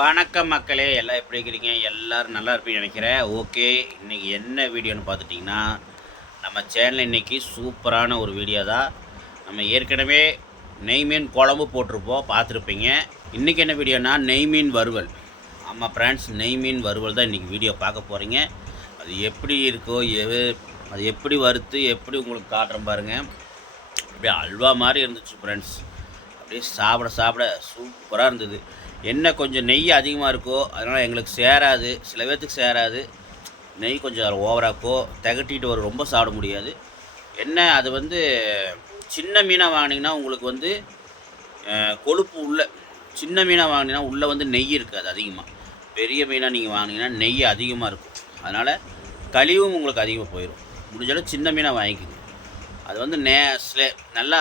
வணக்கம் மக்களே எல்லாம் எப்படி இருக்கிறீங்க? எல்லோரும் நல்லா இருப்பீங்கன்னு நினைக்கிறேன். ஓகே இன்றைக்கி என்ன வீடியோன்னு பார்த்துட்டிங்கன்னா நம்ம சேனல் இன்றைக்கி சூப்பரான ஒரு வீடியோ தான். நம்ம ஏற்கனவே நெய் மீன் குழம்பு போட்டிருப்போம் பார்த்துருப்பீங்க. இன்றைக்கி என்ன வீடியோனா நெய் மீன் வறுவல். ஆமாம் ஃப்ரெண்ட்ஸ் நெய் மீன் வறுவல் தான் இன்றைக்கி வீடியோ பார்க்க போகிறீங்க அது எப்படி இருக்கோ எது அது எப்படி வறுத்து எப்படி உங்களுக்கு காட்டுறேன் பாருங்கள் அப்படியே அல்வா மாதிரி இருந்துச்சு ஃப்ரெண்ட்ஸ் அப்படியே சாப்பிட சாப்பிட சூப்பராக இருந்தது. என்ன கொஞ்சம் நெய் அதிகமாக இருக்கோ அதனால் எங்களுக்கு சேராது. சில பேர்த்துக்கு சேராது. நெய் கொஞ்சம் ஓவராக்கோ திகட்டிட்டு வரும் ரொம்ப சாப்பிட முடியாது. என்ன அது வந்து சின்ன மீனாக வாங்கினீங்கன்னா உங்களுக்கு வந்து கொழுப்பு உள்ள சின்ன மீனாக வாங்கினீங்கன்னா உள்ளே வந்து நெய் இருக்காது அதிகமாக பெரிய மீனாக நீங்கள் வாங்கினீங்கன்னா நெய் அதிகமாக இருக்கும். அதனால் கழிவும் உங்களுக்கு அதிகமாக போயிடும் முடிஞ்சாலும் சின்ன மீனாக வாங்கிக்கோங்க. அது வந்து நே ஸ்லே நல்லா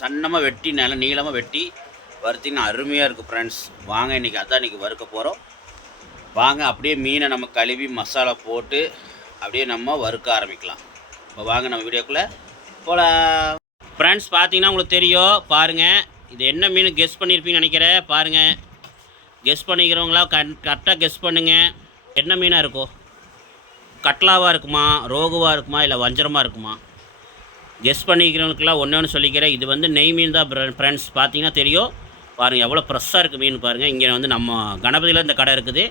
சன்னமாக வெட்டி நல்லா நீளமாக வெட்டி வறுத்திங்கன்னா அருமையாக இருக்குது ஃப்ரெண்ட்ஸ் வாங்க இன்றைக்கி அதான் இன்றைக்கி வறுக்க போகிறோம் வாங்க அப்படியே மீனை நம்ம கழுவி மசாலா போட்டு அப்படியே நம்ம வறுக்க ஆரம்பிக்கலாம். இப்போ வாங்க நம்ம வீடியோக்குள்ளே போகலாம் ஃப்ரெண்ட்ஸ் பார்த்தீங்கன்னா உங்களுக்கு தெரியும். பாருங்கள் இது என்ன மீன் கெஸ் பண்ணியிருப்பீங்கன்னு நினைக்கிறேன். பாருங்கள் கெஸ் பண்ணிக்கிறவங்களா கன் கரெக்டாக கெஸ் பண்ணுங்கள் என்ன மீனாக இருக்கும் கட்லாவாக இருக்குமா? ரோகுவாக இருக்குமா? இல்லை வஞ்சரமாக இருக்குமா? கெஸ் பண்ணிக்கிறவங்களுக்குலாம் ஒன்று ஒன்று சொல்லிக்கிறேன். இது வந்து நெய் மீன் தான் ஃப்ரெண்ட்ஸ் பார்த்தீங்கன்னா தெரியும். பாருங்கள் எவ்வளோ ஃப்ரெஷ்ஷாக இருக்குது மீன் பாருங்கள் இங்கே வந்து நம்ம கணபதியில் இந்த கடை இருக்குது.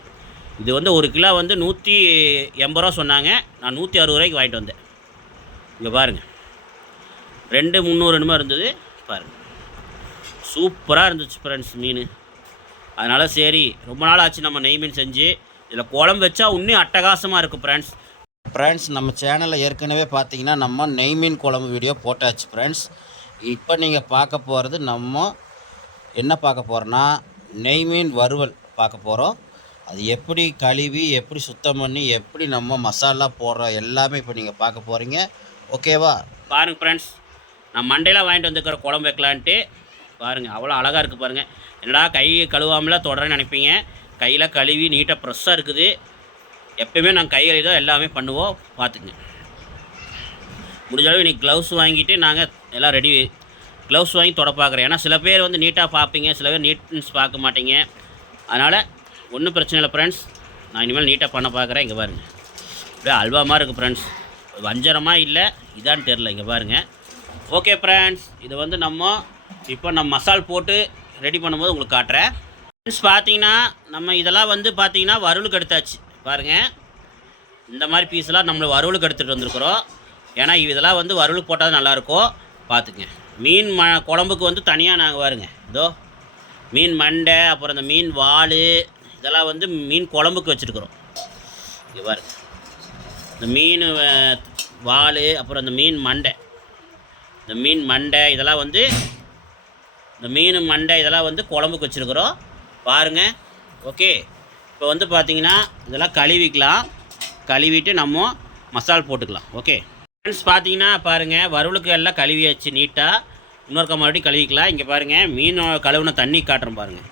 இது வந்து ஒரு கிலோ வந்து நூற்றி எண்பது ரூபா சொன்னாங்க. நான் நூற்றி அறுபது ரூபாய்க்கு வாங்கிட்டு வந்தேன். இங்கே பாருங்கள் ரெண்டு முந்நூறு என்னமோ இருந்தது. பாருங்கள் சூப்பராக இருந்துச்சு ஃப்ரெண்ட்ஸ் மீன். அதனால் சரி ரொம்ப நாள் ஆச்சு நம்ம நெய் மீன் செஞ்சு. இதில் குழம்பு வச்சா இன்னும் அட்டகாசமாக இருக்குது ஃப்ரெண்ட்ஸ் ஃப்ரெண்ட்ஸ் நம்ம சேனலில் ஏற்கனவே பார்த்தீங்கன்னா நம்ம நெய் மீன் குழம்பு வீடியோ போட்டாச்சு ஃப்ரெண்ட்ஸ் இப்போ நீங்கள் பார்க்க போகிறது நம்ம என்ன பார்க்க போகிறோன்னா நெய் மீன் வறுவல் பார்க்க போகிறோம் அது எப்படி கழுவி எப்படி சுத்தம் பண்ணி எப்படி நம்ம மசாலா போடுறோம் எல்லாமே இப்போ நீங்கள் பார்க்க போகிறீங்க ஓகேவா? பாருங்கள் ஃப்ரெண்ட்ஸ் நான் மண்டையில் வாங்கிட்டு வந்துருக்கிற குழம்பு வைக்கலான்ட்டு பாருங்கள் அவ்வளோ அழகாக இருக்குது பாருங்கள் என்னடா கை கழுவாமல தொடரேன்னு நினைப்பீங்க. கையில் கழுவி நீட்டாக ப்ரெஷ்ஷாக இருக்குது. எப்பயுமே நாங்கள் கை தான் எல்லாமே பண்ணுவோம். பார்த்துக்குங்க. முடிஞ்சளவு இன்றைக்கி க்ளவுஸ் வாங்கிட்டு நாங்கள் எல்லாம் ரெடி க்ளவுஸ் வாங்கி தொட பார்க்குறேன் ஏன்னா சில பேர் வந்து நீட்டாக பார்ப்பீங்க சில பேர் நீட்னஸ் பார்க்க மாட்டீங்க. அதனால் ஒன்றும் பிரச்சனை இல்லை ஃப்ரெண்ட்ஸ் நான் இனிமேல் நீட்டாக பண்ண பார்க்குறேன் இங்கே பாருங்கள் அப்படியே அல்வா மாதிரி இருக்குது ஃப்ரெண்ட்ஸ் வஞ்சரமாக இல்லை இதான்னு தெரில இங்கே பாருங்கள் ஓகே ஃப்ரெண்ட்ஸ் இது வந்து நம்ம இப்போ நம்ம மசால் போட்டு ரெடி பண்ணும்போது உங்களுக்கு காட்டுறேன். ஃப்ரெண்ட்ஸ் பார்த்தீங்கன்னா நம்ம இதெல்லாம் வந்து பார்த்தீங்கன்னா வறுவலுக்கு எடுத்தாச்சு. பாருங்கள் இந்த மாதிரி பீஸ்லாம் நம்மளை வறுவலுக்கு எடுத்துகிட்டு வந்திருக்கிறோம். ஏன்னா இதெல்லாம் வந்து வறுவலுக்கு போட்டால் தான் நல்லாயிருக்கும் பார்த்துங்க மீன் ம குழம்புக்கு வந்து தனியாக நாங்கள் பாருங்க இதோ மீன் மண்டை அப்புறம் இந்த மீன் வால் இதெல்லாம் வந்து மீன் குழம்புக்கு வச்சுருக்குறோம். இங்கே பாருங்க. இந்த மீன் வாள் வால் அப்புறம் இந்த மீன் மண்டை. இந்த மீன் மண்டை இதெல்லாம் வந்து இந்த மீன் மண்டை இதெல்லாம் வந்து குழம்புக்கு வச்சுருக்குறோம். பாருங்கள் ஓகே. இப்போ வந்து பார்த்திங்கன்னா இதெல்லாம் கழுவிக்கலாம். கழுவிட்டு நம்ம மசால் போட்டுக்கலாம். ஓகே. ஃப்ரெண்ட்ஸ் பார்த்தீங்கன்னா பாருங்கள் வறுவலுக்கு எல்லாம் கழுவியாச்சு நீட்டாக இன்னொருக்க மறுபடியும் கழுவிக்கலாம். இங்கே பாருங்கள் மீன் கழுவுன தண்ணி காட்டுறேன் பாருங்கள்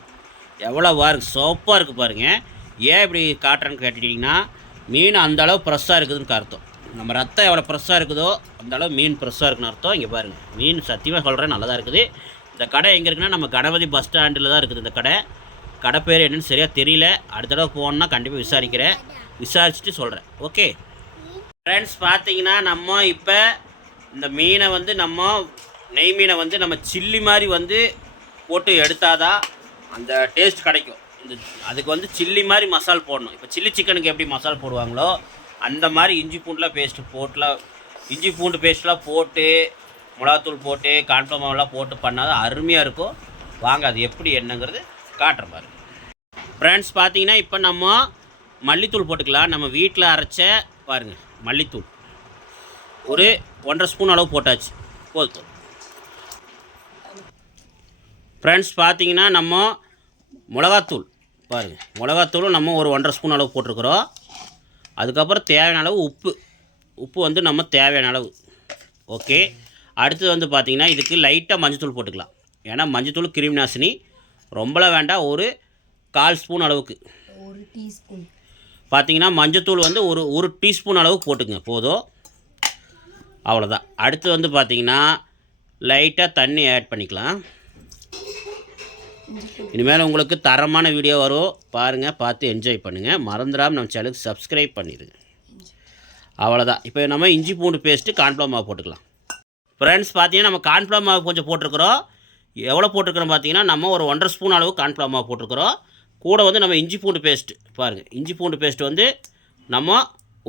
எவ்வளோ பாருங்க சோப்பாக இருக்குது பாருங்கள் ஏன் இப்படி காட்டுறேன்னு கேட்டுட்டிங்கன்னா மீன் அந்தளவு ஃப்ரெஷ்ஷாக இருக்குதுன்னு அர்த்தம். நம்ம ரத்தம் எவ்வளோ ஃப்ரெஷ்ஷாக இருக்குதோ அந்தளவு மீன் ஃப்ரெஷ்ஷாக இருக்குன்னு அர்த்தம். இங்கே பாருங்கள் மீன் சத்தியமாக சொல்கிறேன் நல்லதாக இருக்குது. இந்த கடை எங்கே இருக்குன்னா நம்ம கணபதி பஸ் ஸ்டாண்டில் தான் இருக்குது இந்த கடை. கடை பேர் என்னென்னு சரியாக தெரியல. அடுத்த தடவை போகணுன்னா கண்டிப்பாக விசாரிக்கிறேன். விசாரிச்சுட்டு சொல்கிறேன் ஓகே ஃப்ரெண்ட்ஸ் பார்த்தீங்கன்னா நம்ம இப்போ இந்த மீனை வந்து நம்ம நெய் மீனை வந்து நம்ம சில்லி மாதிரி வந்து போட்டு எடுத்தாதான் அந்த டேஸ்ட் கிடைக்கும். இந்த அதுக்கு வந்து சில்லி மாதிரி மசால் போடணும். இப்போ சில்லி சிக்கனுக்கு எப்படி மசால் போடுவாங்களோ அந்த மாதிரி இஞ்சி பூண்டுலாம் பேஸ்ட்டு போட்டுலாம் இஞ்சி பூண்டு பேஸ்ட்லாம் போட்டு மிளகாத்தூள் போட்டு கான்ஃபிளவர் போட்டு பண்ணால் தான் அருமையாக இருக்கும். வாங்க அது எப்படி என்னங்கிறது காட்டுற பாருங்க ஃப்ரெண்ட்ஸ் பார்த்தீங்கன்னா இப்போ நம்ம மல்லித்தூள் போட்டுக்கலாம். நம்ம வீட்டில் அரைச்ச பாருங்கள் மல்லித்தூள். ஒரு ஒன்றரை ஸ்பூன் அளவு போட்டாச்சு. போதும். ஃப்ரெண்ட்ஸ் பார்த்தீங்கன்னா நம்ம மிளகாத்தூள். பாருங்கள் மிளகாத்தூளும் நம்ம ஒரு ஒன்றரை ஸ்பூன் அளவு போட்டிருக்கிறோம். அதுக்கப்புறம் தேவையான அளவு உப்பு. உப்பு வந்து நம்ம தேவையான அளவு. ஓகே அடுத்தது வந்து பார்த்திங்கன்னா இதுக்கு லைட்டாக மஞ்சத்தூள் போட்டுக்கலாம். ஏன்னா மஞ்சத்தூள் கிருமி நாசினி ரொம்பலாம் வேண்டாம். ஒரு கால் ஸ்பூன் அளவுக்கு. ஒரு டீஸ்பூன். பார்த்தீங்கன்னா மஞ்சத்தூள் வந்து ஒரு ஒரு டீஸ்பூன் அளவு போட்டுங்க போதும். அவ்வளோதான் அடுத்து வந்து பார்த்தீங்கன்னா லைட்டாக தண்ணி ஆட் பண்ணிக்கலாம். இனிமேல் உங்களுக்கு தரமான வீடியோ வரும். பாருங்கள் பார்த்து என்ஜாய் பண்ணுங்கள் மறந்துடாமல் நம்ம சேனலுக்கு சப்ஸ்கிரைப் பண்ணிடுங்க. அவ்வளோதான் இப்போ நம்ம இஞ்சி பூண்டு பேஸ்ட்டு கான்ஃப்ளவர் மாவு போட்டுக்கலாம். ஃப்ரெண்ட்ஸ் பார்த்தீங்கன்னா நம்ம கான்ஃப்ளவர் மாவு கொஞ்சம் போட்டிருக்கிறோம். எவ்வளோ போட்டிருக்கிறோம் பார்த்தீங்கன்னா நம்ம ஒரு ஒன்றரை ஸ்பூன் அளவு கான்ஃப்ளவர் மாவு போட்டிருக்கிறோம். கூட வந்து நம்ம இஞ்சி பூண்டு பேஸ்ட்டு பாருங்கள் இஞ்சி பூண்டு பேஸ்ட்டு வந்து நம்ம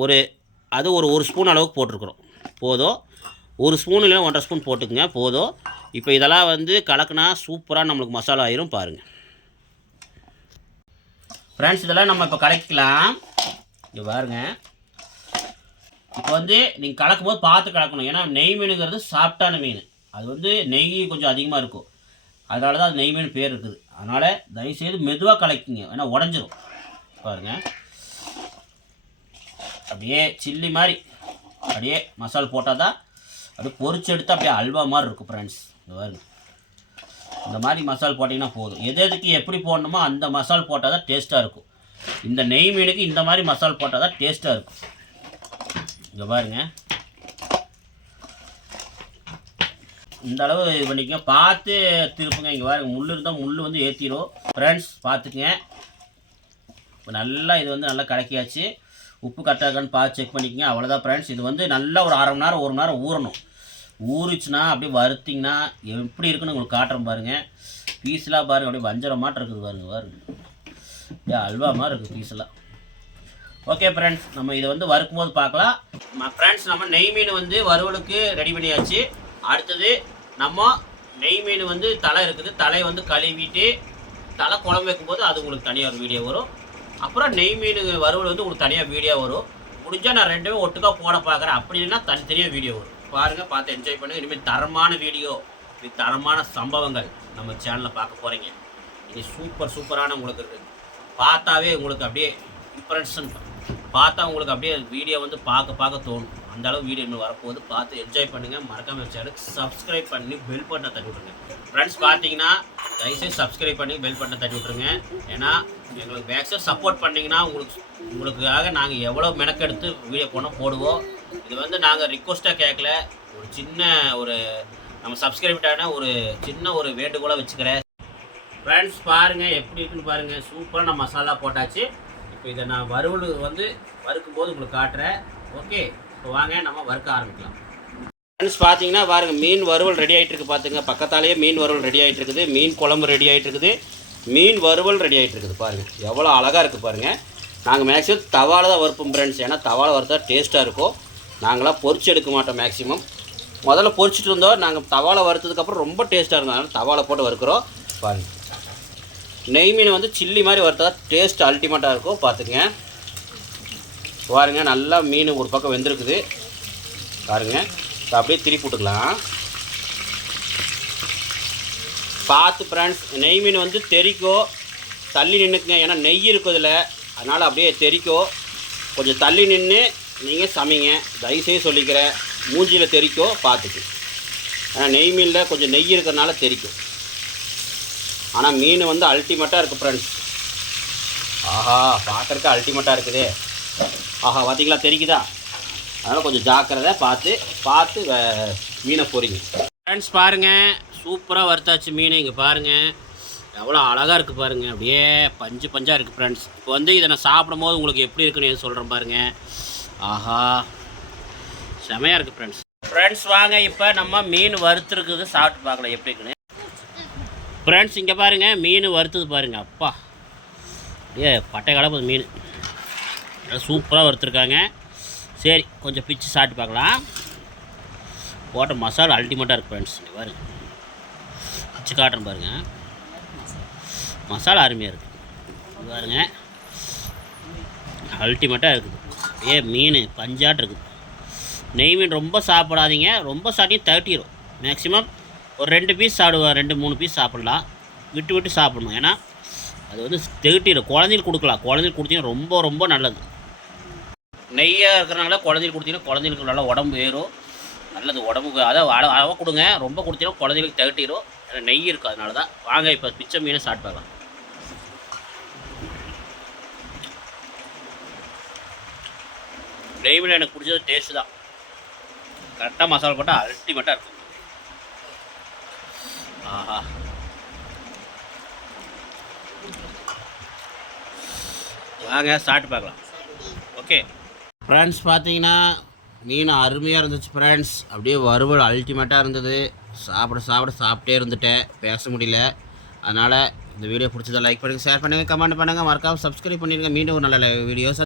ஒரு அது ஒரு ஒரு ஸ்பூன் அளவுக்கு போட்டிருக்குறோம். போதும். ஒரு ஸ்பூன் இல்லைன்னா ஒன்றரை ஸ்பூன் போட்டுக்குங்க. போதும். இப்போ இதெல்லாம் வந்து கலக்குனா சூப்பராக நம்மளுக்கு மசாலா ஆயிரும் பாருங்கள் ஃப்ரெண்ட்ஸ் இதெல்லாம் நம்ம இப்போ கலக்கிக்கலாம். இங்கே பாருங்க. இப்போ வந்து நீங்கள் கலக்கும் போது பார்த்து கலக்கணும். ஏன்னா நெய் மீனுங்கிறது சாஃப்டான மீன். அது வந்து நெய் கொஞ்சம் அதிகமாக இருக்கும். அதனால தான் அது நெய் மீன் பேர் இருக்குது. அதனால் தயவுசெய்து மெதுவாக கலக்கிங்க ஏன்னா உடஞ்சிரும். பாருங்கள் அப்படியே சில்லி மாதிரி அப்படியே மசால் போட்டால் தான் அப்படியே பொறிச்சு எடுத்து அப்படியே அல்வா மாதிரி இருக்கும் ஃப்ரெண்ட்ஸ் இந்த பாருங்க. இந்த மாதிரி மசால் போட்டிங்கன்னா போதும். எது எதுக்கு எப்படி போடணுமோ அந்த மசால் போட்டால் தான் டேஸ்ட்டாக இருக்கும். இந்த நெய் மீனுக்கு இந்த மாதிரி மசால் போட்டால் தான் டேஸ்ட்டாக இருக்கும். இங்கே பாருங்கள் இந்த அளவு இது பண்ணிக்கங்க. பார்த்து திருப்புங்க. இங்கே பாருங்க முள் இருந்தால் முள் வந்து ஏற்றிடும் ஃப்ரெண்ட்ஸ் பார்த்துக்குங்க. இப்போ நல்லா இது வந்து நல்லா கலக்கியாச்சு. உப்பு கரெக்டாக இருக்கான்னு பார்த்து செக் பண்ணிக்கங்க. அவ்வளோதான் ஃப்ரெண்ட்ஸ் இது வந்து நல்லா ஒரு அரை மணி நேரம் ஒரு மணி நேரம் ஊறணும். ஊறிச்சுன்னா அப்படியே வறுத்திங்கன்னா எப்படி இருக்குன்னு உங்களுக்கு காட்டுறோம் பாருங்கள் பீஸ்லாம் பாருங்கள் அப்படியே வஞ்சரம் மாட்டம் இருக்குது பாருங்க பாருங்க. அப்படியே அல்வா மாதிரி இருக்குது பீஸ்லாம் ஓகே ஃப்ரெண்ட்ஸ் நம்ம இதை வந்து வறுக்கும் போது பார்க்கலாம் ஃப்ரெண்ட்ஸ் நம்ம நெய் மீன் வந்து வறுவலுக்கு ரெடி பண்ணியாச்சு. அடுத்தது நம்ம நெய் மீன் வந்து தலை இருக்குது. தலையை வந்து கழுவிட்டு தலை குழம்பு வைக்கும்போது அது உங்களுக்கு தனியாக ஒரு வீடியோ வரும். அப்புறம் நெய் மீன் வறுவல் வந்து உங்களுக்கு தனியாக வீடியோ வரும். முடிஞ்சால் நான் ரெண்டுமே ஒட்டுக்காக போட பார்க்குறேன். அப்படி இல்லைன்னா தனித்தனியாக வீடியோ வரும். பாருங்கள் பார்த்து என்ஜாய் பண்ணுங்கள் இனிமேல் தரமான வீடியோ இது தரமான சம்பவங்கள் நம்ம சேனலில் பார்க்க போகிறீங்க இது சூப்பர் சூப்பரான உங்களுக்கு இருக்குது பார்த்தாவே உங்களுக்கு அப்படியே இம்ப்ரெஷன் பார்த்தா உங்களுக்கு அப்படியே வீடியோ வந்து பார்க்க பார்க்க தோணும். அந்த அளவு வீடியோ இன்னும் வரப்போகுது. பார்த்து என்ஜாய் பண்ணுங்கள் மறக்காம சேனலுக்கு சப்ஸ்கிரைப் பண்ணி பெல் பட்டனை தட்டி விட்ருங்க ஃப்ரெண்ட்ஸ் பார்த்தீங்கன்னா தயவுசெய்து சப்ஸ்கிரைப் பண்ணி பெல் பட்டனை தட்டி விட்ருங்க ஏன்னா எங்களுக்கு மேக்ஸிமம் சப்போர்ட் பண்ணிங்கன்னா உங்களுக்கு உங்களுக்காக நாங்கள் எவ்வளோ மெனக்கெடுத்து வீடியோ போனால் போடுவோம் இது வந்து நாங்கள் ரிக்வஸ்ட்டாக கேட்கல ஒரு சின்ன ஒரு நம்ம சப்ஸ்கிரைப்டான ஒரு சின்ன ஒரு வேண்டுகோளாக வச்சுக்கிறேன். ஃப்ரெண்ட்ஸ் பாருங்கள் எப்படி இருக்குன்னு பாருங்கள் சூப்பராக நான் மசாலா போட்டாச்சு. இப்போ இதை நான் வறுவல் வந்து வறுக்கும் போது உங்களுக்கு காட்டுறேன். ஓகே இப்போ வாங்க நம்ம வறுக்க ஆரம்பிக்கலாம். ஃப்ரெண்ட்ஸ் பார்த்தீங்கன்னா பாருங்கள் மீன் வறுவல் ரெடி ஆகிட்டு இருக்கு பார்த்துங்க பக்கத்தாலேயே மீன் வறுவல் ரெடி ஆகிட்டு இருக்குது. மீன் குழம்பு ரெடி ஆகிட்டு இருக்குது. மீன் வறுவல் ரெடி ஆகிட்டு இருக்குது பாருங்கள் எவ்வளோ அழகாக இருக்குது பாருங்கள் நாங்கள் மேக்ஸிமம் தவால தான் வறுப்போம் ஃப்ரெண்ட்ஸ் ஏன்னா தவால வறுத்தா டேஸ்ட்டாக இருக்கும். நாங்களாம் பொறிச்சு எடுக்க மாட்டோம் மேக்ஸிமம் முதல்ல பொறிச்சிட்டு இருந்தோம் நாங்கள் தவால வறுத்ததுக்கப்புறம் ரொம்ப டேஸ்ட்டாக இருந்தோம் அதனால் தவால போட்டு வறுக்கிறோம். பாருங்கள் நெய் மீன் வந்து சில்லி மாதிரி வறுத்தா டேஸ்ட் அல்டிமேட்டாக இருக்கும் பார்த்துங்க பாருங்க நல்லா மீன் ஒரு பக்கம் வெந்திருக்குது. பாருங்க இப்போ அப்படியே திருப்பி விட்டுக்கலாம் பார்த்து ஃப்ரெண்ட்ஸ் நெய் மீன் வந்து தெறிக்கோ தள்ளி நின்றுக்குங்க ஏன்னா நெய் இருக்குதில்ல அதனால் அப்படியே தெறிக்கோ கொஞ்சம் தள்ளி நின்று நீங்கள் சமைங்க. தயவுசெய்து சொல்லிக்கிறேன் மூஞ்சியில் தெறிக்கோ பார்த்துக்கு. ஏன்னா நெய் மீனில் கொஞ்சம் நெய் இருக்கிறனால தெறிக்கும் ஆனால் மீன் வந்து அல்டிமேட்டாக இருக்குது ஃப்ரெண்ட்ஸ் ஆஹா பார்க்குறக்கு அல்டிமேட்டாக இருக்குதே. ஆஹா பார்த்தீங்களா தெரிக்குதா அதனால் கொஞ்சம் ஜாக்கிரதை பார்த்து பார்த்து மீனை பொறிங்க ஃப்ரெண்ட்ஸ் பாருங்கள் சூப்பராக வறுத்தாச்சு மீன் இங்கே பாருங்கள் எவ்வளோ அழகாக இருக்குது பாருங்கள் அப்படியே பஞ்சு பஞ்சாக இருக்குது ஃப்ரெண்ட்ஸ் இப்போ வந்து இதை நான் சாப்பிடும் போது உங்களுக்கு எப்படி இருக்குன்னு சொல்கிறேன் பாருங்கள் ஆஹா செமையாக இருக்குது ஃப்ரெண்ட்ஸ் ஃப்ரெண்ட்ஸ் வாங்க. இப்போ நம்ம மீன் வறுத்துருக்குது சாப்பிட்டு பார்க்கலாம் எப்படி இருக்குன்னு. ஃப்ரெண்ட்ஸ் இங்கே பாருங்கள் மீன் வறுத்தது பாருங்கள் அப்பா. அப்படியே பட்டை கலப்பது மீன். சூப்பராக வறுத்துருக்காங்க. சரி கொஞ்சம் பிச்சு சாப்பிட்டு பார்க்கலாம். போட்ட மசாலா அல்டிமேட்டாக இருக்குது ஃப்ரெண்ட்ஸ் பாருங்க. பிச்சு காட்டுறேன் பாருங்கள் மசாலா அருமையாக இருக்குது பாருங்க. அல்டிமேட்டாக இருக்குது. ஏ மீன் பஞ்சாட் இருக்குது. நெய் மீன் ரொம்ப சாப்பிடாதீங்க. ரொம்ப சாப்பிட்டீங்க தட்டிடும் மேக்ஸிமம் ஒரு ரெண்டு பீஸ் சாப்பிடுவேன் ரெண்டு மூணு பீஸ் சாப்பிட்லாம். விட்டு விட்டு சாப்பிடணும். ஏன்னா அது வந்து திகட்டிடும் குழந்தைங்களுக்கு கொடுக்கலாம். குழந்தைங்களுக்கு கொடுத்தீங்கன்னா ரொம்ப ரொம்ப நல்லது. நெய்யாக இருக்கிறனால குழந்தைகளுக்கு கொடுத்தீங்கன்னா குழந்தைகளுக்கு நல்லா உடம்பு ஏறும். நல்லது உடம்புக்கு அதாவது அளவாக கொடுங்க. ரொம்ப கொடுத்தீங்கன்னா குழந்தைகளுக்கு தகட்டிடும் நெய் இருக்குது அதனால தான் வாங்க இப்போ பிச்சை மீனை ஸ்டார்ட் பண்ணலாம் நெய் மீன் எனக்கு பிடிச்சது டேஸ்ட்டு தான். கரெக்டாக மசாலா போட்டால் அல்டிமேட்டாக இருக்கும். ஆஹா. வாங்க சாப்பிட்டு பார்க்கலாம். ஓகே ஃப்ரெண்ட்ஸ் பார்த்தீங்கன்னா மீன் அருமையாக இருந்துச்சு ஃப்ரெண்ட்ஸ் அப்படியே வறுவல் அல்டிமேட்டாக இருந்தது. சாப்பிட சாப்பிட சாப்பிட்டே இருந்துட்டேன். பேச முடியல. அதனால் இந்த வீடியோ பிடிச்சதை லைக் பண்ணுங்கள் ஷேர் பண்ணுங்கள் கமெண்ட் பண்ணுங்கள் மறக்காமல் சப்ஸ்கிரைப் பண்ணிடுங்க மீண்டும் ஒரு நல்ல வீடியோஸ்